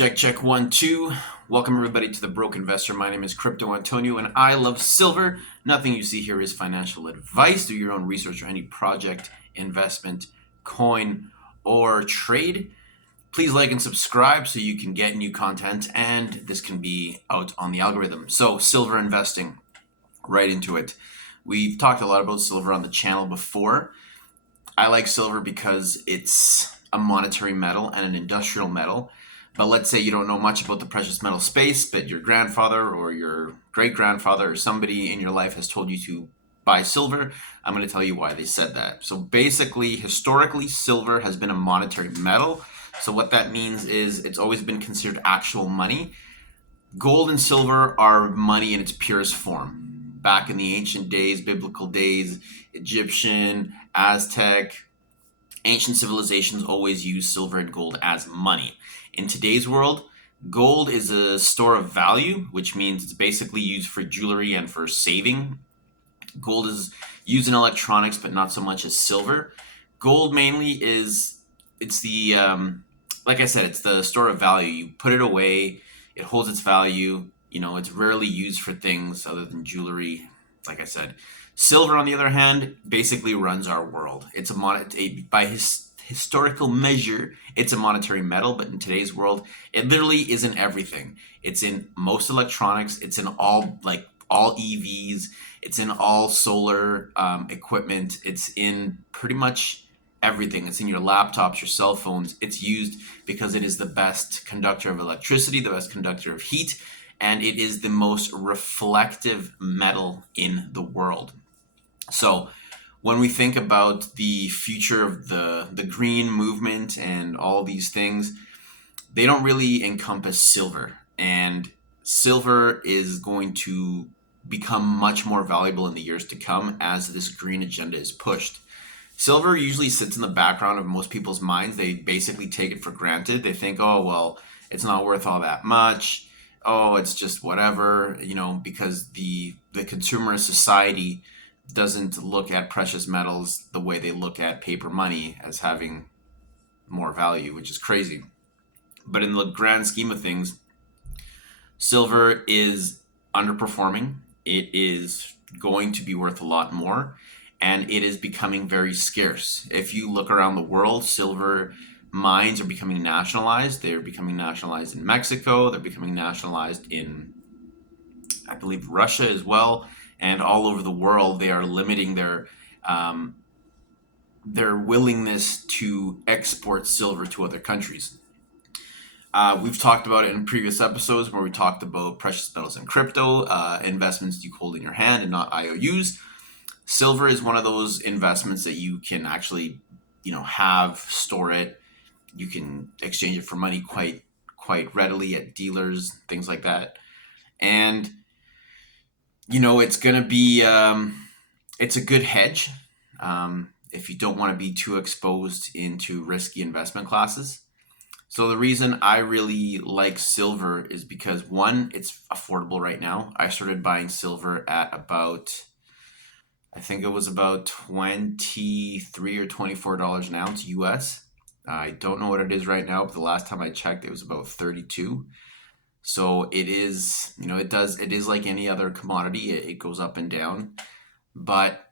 Check, check, 1, 2. Welcome everybody to the Broke Investor. My name is Crypto Antonio and I love silver. Nothing you see here is financial advice. Do your own research or any project, investment, coin, or trade. Please like and subscribe so you can get new content and this can be out on the algorithm. So, silver investing, right into it. We've talked a lot about silver on the channel before. I like silver because it's a monetary metal and an industrial metal. But let's say you don't know much about the precious metal space, but your grandfather or your great grandfather or somebody in your life has told you to buy silver. I'm going to tell you why they said that. So basically, historically, silver has been a monetary metal. So what that means is it's always been considered actual money. Gold and silver are money in its purest form. Back in the ancient days, biblical days, Egyptian, Aztec, ancient civilizations always used silver and gold as money. In today's world, gold is a store of value, which means it's basically used for jewelry and for saving. Gold is used in electronics, but not so much as silver. Gold mainly it's the, like I said, it's the store of value. You put it away, it holds its value. It's rarely used for things other than jewelry, like I said. Silver, on the other hand, basically runs our world. It's by historical measure, it's a monetary metal, but in today's world, it literally isn't everything. It's in most electronics. It's in all EVs. It's in all solar equipment. It's in pretty much everything. It's in your laptops, your cell phones. It's used because it is the best conductor of electricity, the best conductor of heat, and it is the most reflective metal in the world. So when we think about the future of the green movement and all these things, they don't really encompass silver. And silver is going to become much more valuable in the years to come as this green agenda is pushed. Silver usually sits in the background of most people's minds. They basically take it for granted. They think, oh, well, it's not worth all that much. Oh, it's just whatever, because the consumerist society doesn't look at precious metals the way they look at paper money as having more value, which is crazy. But in the grand scheme of things, silver is underperforming. It is going to be worth a lot more, and it is becoming very scarce. If you look around the world, silver mines are becoming nationalized. They're becoming nationalized in Mexico. They're becoming nationalized in, I believe, Russia as well. And all over the world, they are limiting their willingness to export silver to other countries. We've talked about it in previous episodes where we talked about precious metals and crypto investments you hold in your hand and not IOUs. Silver is one of those investments that you can actually, store it. You can exchange it for money quite readily at dealers, things like that. And it's going to be, it's a good hedge if you don't want to be too exposed into risky investment classes. So the reason I really like silver is because, one, it's affordable right now. I started buying silver at I think it was about $23 or $24 an ounce US. I don't know what it is right now, but the last time I checked, it was about 32. So it is, it is like any other commodity. It goes up and down. But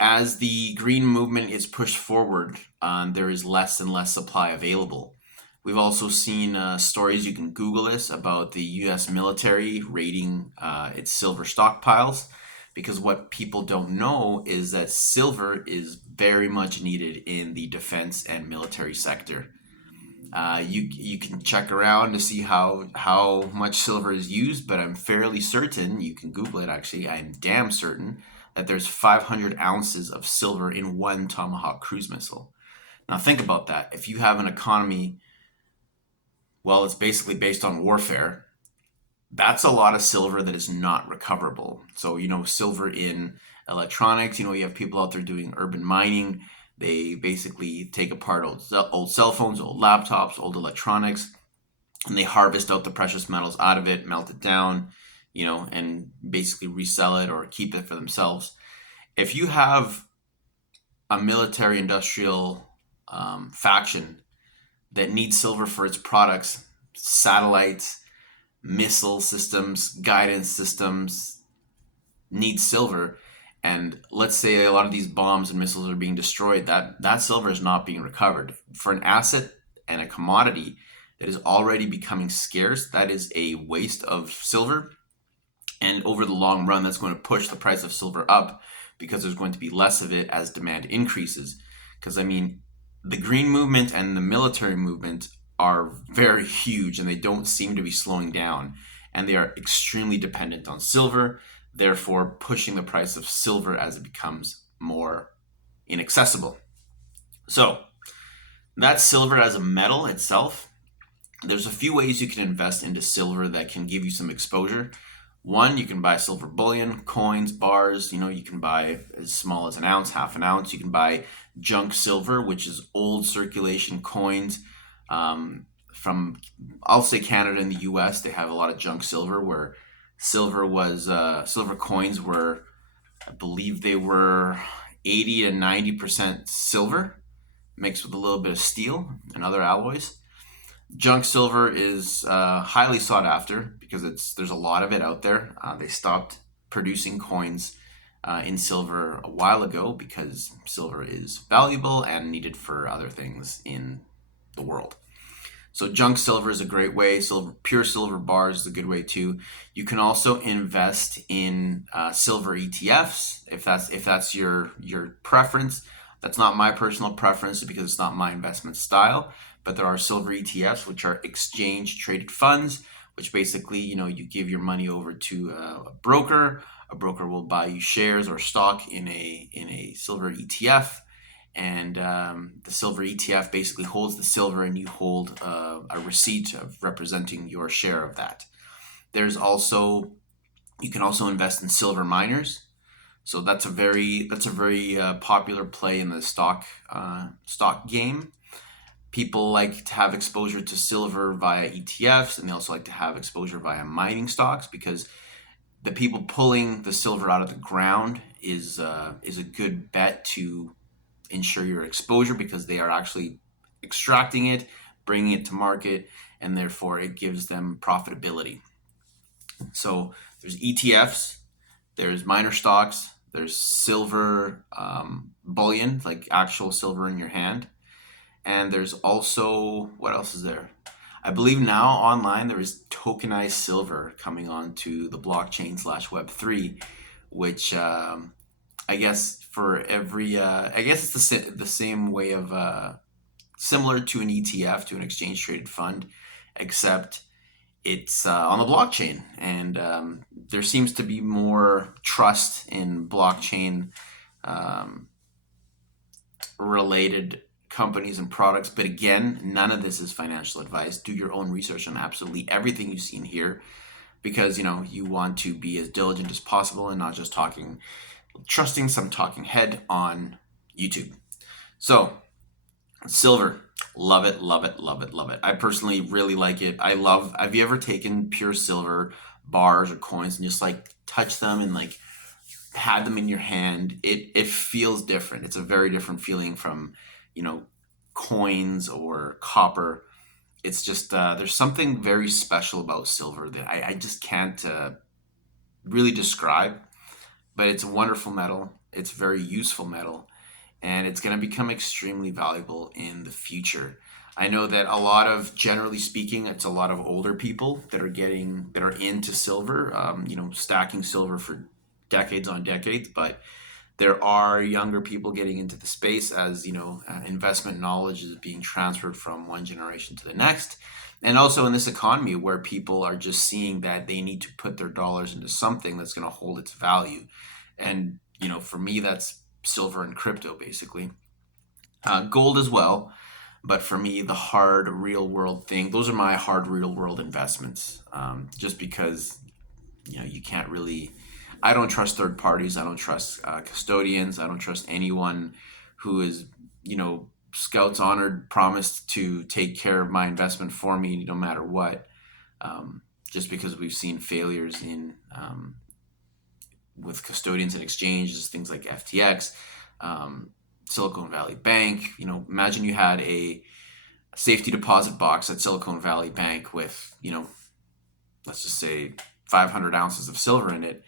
as the green movement is pushed forward, there is less and less supply available. We've also seen stories, you can Google this, about the U.S. military raiding its silver stockpiles. Because what people don't know is that silver is very much needed in the defense and military sector. You can check around to see how much silver is used, but I'm fairly certain, you can Google it actually, I'm damn certain that there's 500 ounces of silver in one Tomahawk cruise missile. Now think about that. If you have an economy, well, it's basically based on warfare, that's a lot of silver that is not recoverable. So, silver in electronics, you have people out there doing urban mining. They basically take apart old cell phones, old laptops, old electronics, and they harvest out the precious metals out of it, melt it down, and basically resell it or keep it for themselves. If you have a military industrial faction that needs silver for its products, satellites, missile systems, guidance systems need silver. And let's say a lot of these bombs and missiles are being destroyed, that silver is not being recovered. For an asset and a commodity that is already becoming scarce, that is a waste of silver. And over the long run, that's going to push the price of silver up because there's going to be less of it as demand increases. Because, I mean, the green movement and the military movement are very huge and they don't seem to be slowing down. And they are extremely dependent on silver, therefore pushing the price of silver as it becomes more inaccessible. So that's silver as a metal itself. There's a few ways you can invest into silver that can give you some exposure. One, you can buy silver bullion, coins, bars. You can buy as small as an ounce, half an ounce. You can buy junk silver, which is old circulation coins from, I'll say, Canada and the US. They have a lot of junk silver where silver coins were, I believe they were 80 to 90% silver mixed with a little bit of steel and other alloys. Junk silver is highly sought after because there's a lot of it out there. They stopped producing coins in silver a while ago because silver is valuable and needed for other things in the world. So junk silver is a great way. Pure silver bars is a good way too. You can also invest in silver ETFs if that's your preference. That's not my personal preference because it's not my investment style. But there are silver ETFs, which are exchange traded funds, which basically, you give your money over to a broker. A broker will buy you shares or stock in a silver ETF. And the silver ETF basically holds the silver and you hold a receipt of representing your share of that. You can also invest in silver miners. So that's a very popular play in the stock game. People like to have exposure to silver via ETFs, and they also like to have exposure via mining stocks because the people pulling the silver out of the ground is a good bet to ensure your exposure because they are actually extracting it, bringing it to market, and therefore it gives them profitability. So there's ETFs, there's miner stocks, there's silver bullion, like actual silver in your hand. And there's also, what else is there? I believe now online there is tokenized silver coming onto the blockchain / Web3, which I guess for every, I guess it's the same way of, similar to an ETF, to an exchange traded fund, except it's on the blockchain. And there seems to be more trust in blockchain related companies and products. But again, none of this is financial advice. Do your own research on absolutely everything you've seen here because, you want to be as diligent as possible and not just trusting some talking head on YouTube. So silver, love it, love it, love it, love it. I personally really like it. Have you ever taken pure silver bars or coins and just touch them and had them in your hand? It feels different. It's a very different feeling from coins or copper. It's just there's something very special about silver that I just can't really describe, but it's a wonderful metal. It's a very useful metal, and it's going to become extremely valuable in the future. I know that generally speaking, it's a lot of older people that are into silver, stacking silver for decades on decades, but there are younger people getting into the space as investment knowledge is being transferred from one generation to the next, and also in this economy where people are just seeing that they need to put their dollars into something that's going to hold its value. And for me, that's silver and crypto basically, gold as well. But for me, the hard real world thing, those are my hard real world investments, just because you can't really, I don't trust third parties. I don't trust custodians. I don't trust anyone who is, Scouts honored, promised to take care of my investment for me no matter what. Just because we've seen failures with custodians and exchanges, things like FTX, Silicon Valley Bank. Imagine you had safety deposit box at Silicon Valley Bank with, let's just say 500 ounces of silver in it,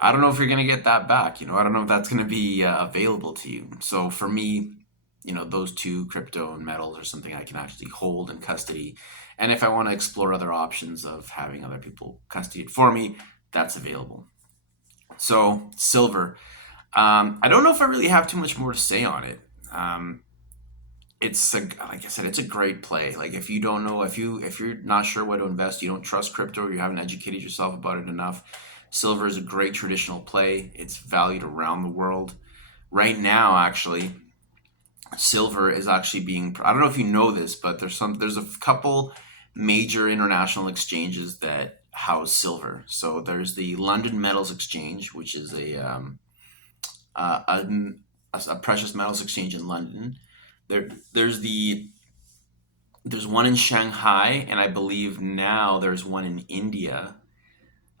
I don't know if you're going to get that back. I don't know if that's going to be available to you. So for me, those two, crypto and metals, are something I can actually hold in custody. And if I want to explore other options of having other people custody it for me, that's available. So silver, I don't know if I really have too much more to say on it. Like I said, it's a great play. Like if you don't know, if you're not sure what to invest, you don't trust crypto, you haven't educated yourself about it enough, silver is a great traditional play. It's valued around the world. Right now, actually, silver is actually being, I don't know if you know this, but there's a couple major international exchanges that house silver. So there's the London Metals Exchange, which is a, a precious metals exchange in London. There's there's one in Shanghai, and I believe now there's one in India,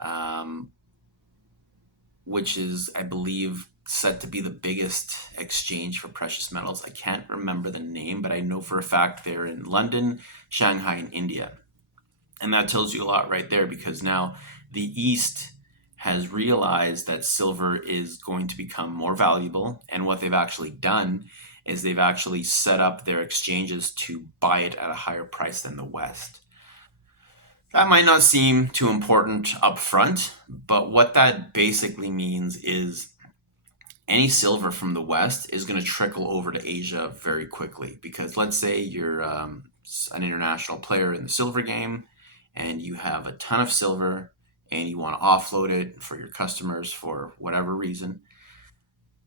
um, which is, I believe, set to be the biggest exchange for precious metals. I can't remember the name, but I know for a fact they're in London, Shanghai, and India. And that tells you a lot right there, because now the East has realized that silver is going to become more valuable. And what they've actually done is they've actually set up their exchanges to buy it at a higher price than the West. That might not seem too important up front, but what that basically means is any silver from the West is going to trickle over to Asia very quickly. Because let's say you're an international player in the silver game and you have a ton of silver and you want to offload it for your customers for whatever reason.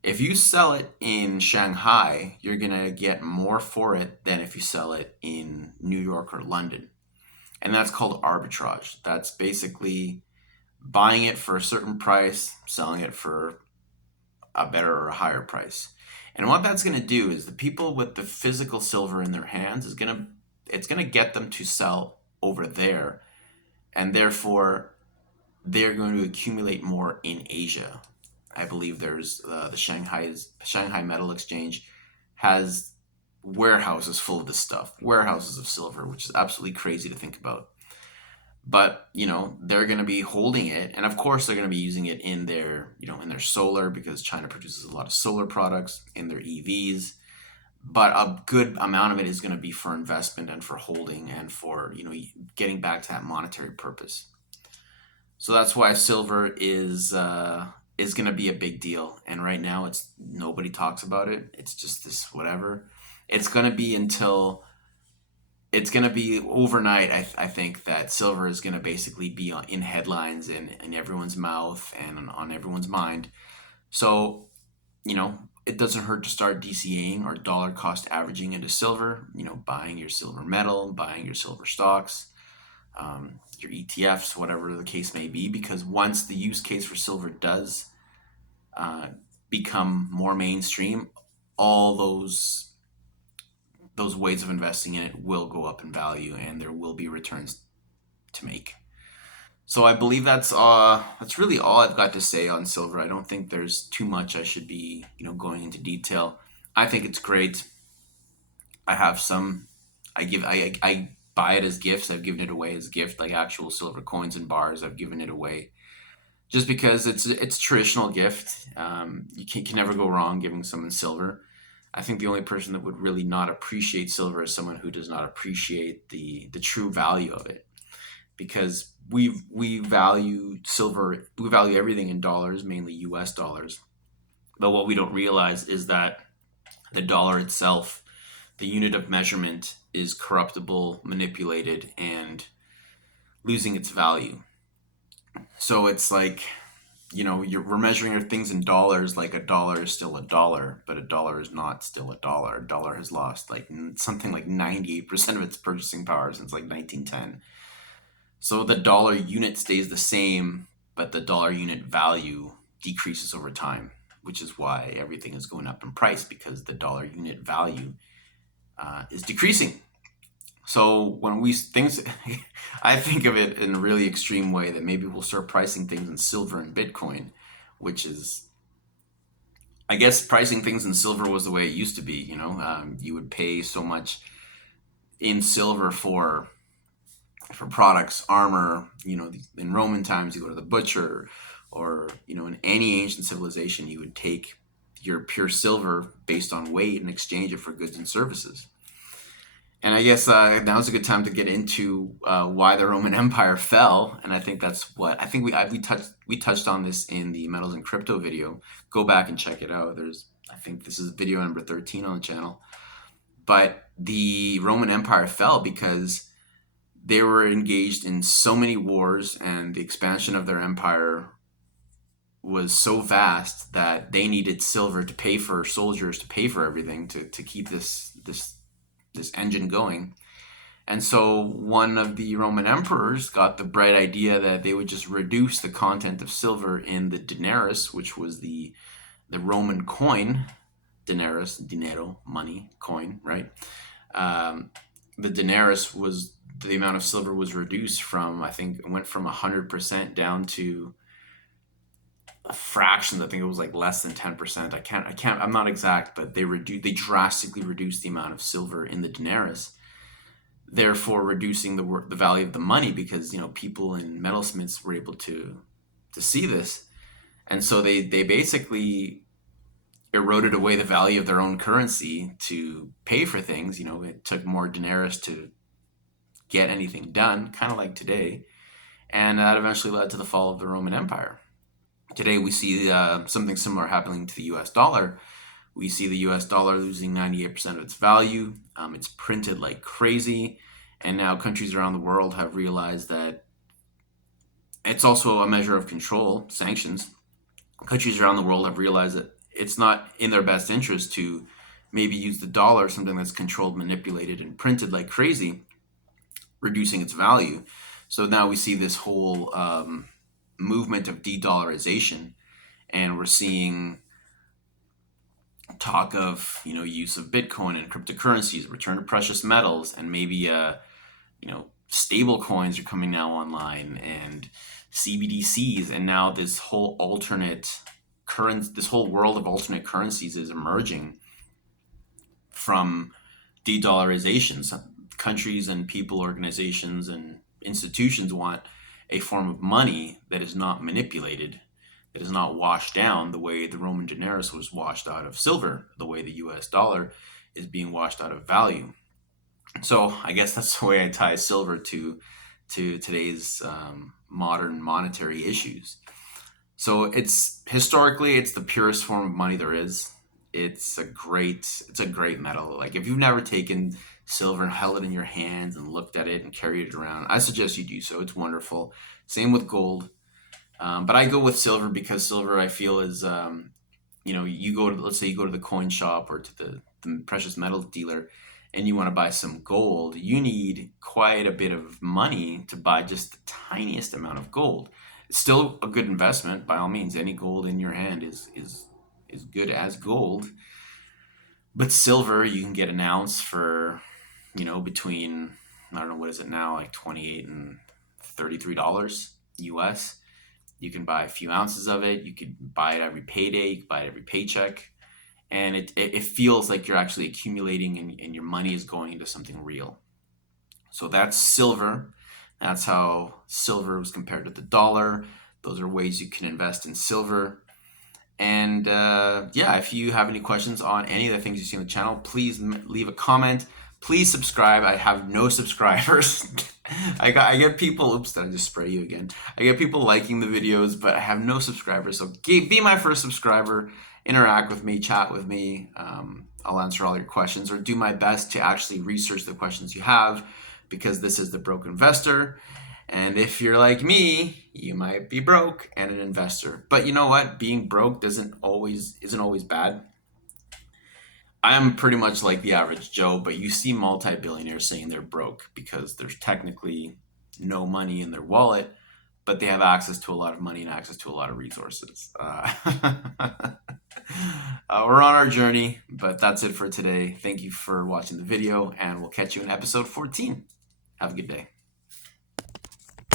If you sell it in Shanghai, you're going to get more for it than if you sell it in New York or London. And that's called arbitrage. That's basically buying it for a certain price, selling it for a better or a higher price. And what that's going to do is the people with the physical silver in their hands it's going to get them to sell over there, and therefore they're going to accumulate more in Asia. I believe there's the Shanghai Metal Exchange has warehouses full of this stuff, warehouses of silver, which is absolutely crazy to think about. But they're going to be holding it, and of course they're going to be using it in their in their solar, because China produces a lot of solar products, in their EVs. But a good amount of it is going to be for investment and for holding and for getting back to that monetary purpose. So that's why silver is going to be a big deal. And right now, it's nobody talks about it. It's just this whatever. It's going to be until it's going to be overnight. I think that silver is going to basically be in headlines and in everyone's mouth and on everyone's mind. So, it doesn't hurt to start DCAing or dollar cost averaging into silver, buying your silver metal, buying your silver stocks, your ETFs, whatever the case may be, because once the use case for silver does become more mainstream, all those ways of investing in it will go up in value, and there will be returns to make. So I believe that's really all I've got to say on silver. I don't think there's too much I should be going into detail. I think it's great. I have some. I buy it as gifts. I've given it away as gift, like actual silver coins and bars. I've given it away just because it's a traditional gift. You can never go wrong giving someone silver. I think the only person that would really not appreciate silver is someone who does not appreciate the true value of it, because we value silver, we value everything in dollars, mainly US dollars. But what we don't realize is that the dollar itself, the unit of measurement, is corruptible, manipulated, and losing its value. So it's like, we're measuring things in dollars, like a dollar is still a dollar, but a dollar is not still a dollar. A dollar has lost like something like 98% of its purchasing power since like 1910. So the dollar unit stays the same, but the dollar unit value decreases over time, which is why everything is going up in price, because the dollar unit value is decreasing. So when I think of it in a really extreme way, that maybe we'll start pricing things in silver and Bitcoin, which is, I guess, pricing things in silver was the way it used to be. You would pay so much in silver for products, armor. In Roman times, you go to the butcher, or in any ancient civilization, you would take your pure silver based on weight and exchange it for goods and services. And I guess now's a good time to get into why the Roman Empire fell. And I think that's what I think we touched on this in the Metals and Crypto video. Go back and check it out. I think this is video number 13 on the channel. But the Roman Empire fell because they were engaged in so many wars, and the expansion of their empire was so vast that they needed silver to pay for soldiers, to pay for everything, to keep this engine going. And so one of the Roman emperors got the bright idea that they would just reduce the content of silver in the denarius, which was the Roman coin. Denarius, dinero, money, coin, right? The denarius was, the amount of silver was reduced from, I think it went from 100% down to a fraction. I think it was like less than 10%. I'm not exact, but they drastically reduced the amount of silver in the denarius, therefore reducing the value of the money, because people in metalsmiths were able to see this. And so they basically eroded away the value of their own currency to pay for things. It took more denarius to get anything done, kind of like today. And that eventually led to the fall of the Roman Empire. Today we see something similar happening to the US dollar. We see the US dollar losing 98% of its value. It's printed like crazy. And now countries around the world have realized that it's also a measure of control, sanctions. Countries around the world have realized that it's not in their best interest to maybe use the dollar, something that's controlled, manipulated, and printed like crazy, reducing its value. So now we see this whole movement of de-dollarization, and we're seeing talk of use of Bitcoin and cryptocurrencies, return to precious metals, and maybe stable coins are coming now online, and CBDCs, and now this whole world of alternate currencies is emerging from de-dollarization. So countries and people, organizations and institutions want a form of money that is not manipulated, that is not washed down the way the Roman denarius was washed out of silver, the way the US dollar is being washed out of value. So I guess that's the way I tie silver to today's modern monetary issues. So historically it's the purest form of money there is. It's a great metal. Like, if you've never taken silver and held it in your hands and looked at it and carried it around, I suggest you do so. It's wonderful. Same with gold. But I go with silver because silver, I feel, is, let's say you go to the coin shop or to the precious metal dealer and you want to buy some gold. You need quite a bit of money to buy just the tiniest amount of gold. It's still a good investment, by all means. Any gold in your hand is good as gold. But silver, you can get an ounce for, between, I don't know, what is it now, like $28 and $33 US. You can buy a few ounces of it. You could buy it every payday. You could buy it every paycheck. And it feels like you're actually accumulating, and your money is going into something real. So that's silver. That's how silver was compared to the dollar. Those are ways you can invest in silver. And if you have any questions on any of the things you see on the channel, please leave a comment. Please subscribe. I have no subscribers. I get people, oops, did I just spray you again? I get people liking the videos, but I have no subscribers. So be my first subscriber, interact with me, chat with me. I'll answer all your questions, or do my best to actually research the questions you have, because this is The Broke Investor. And if you're like me, you might be broke and an investor. But you know what? Being broke isn't always bad. I am pretty much like the average Joe, but you see multi-billionaires saying they're broke because there's technically no money in their wallet, but they have access to a lot of money and access to a lot of resources. We're on our journey, but that's it for today. Thank you for watching the video, and we'll catch you in episode 14. Have a good day.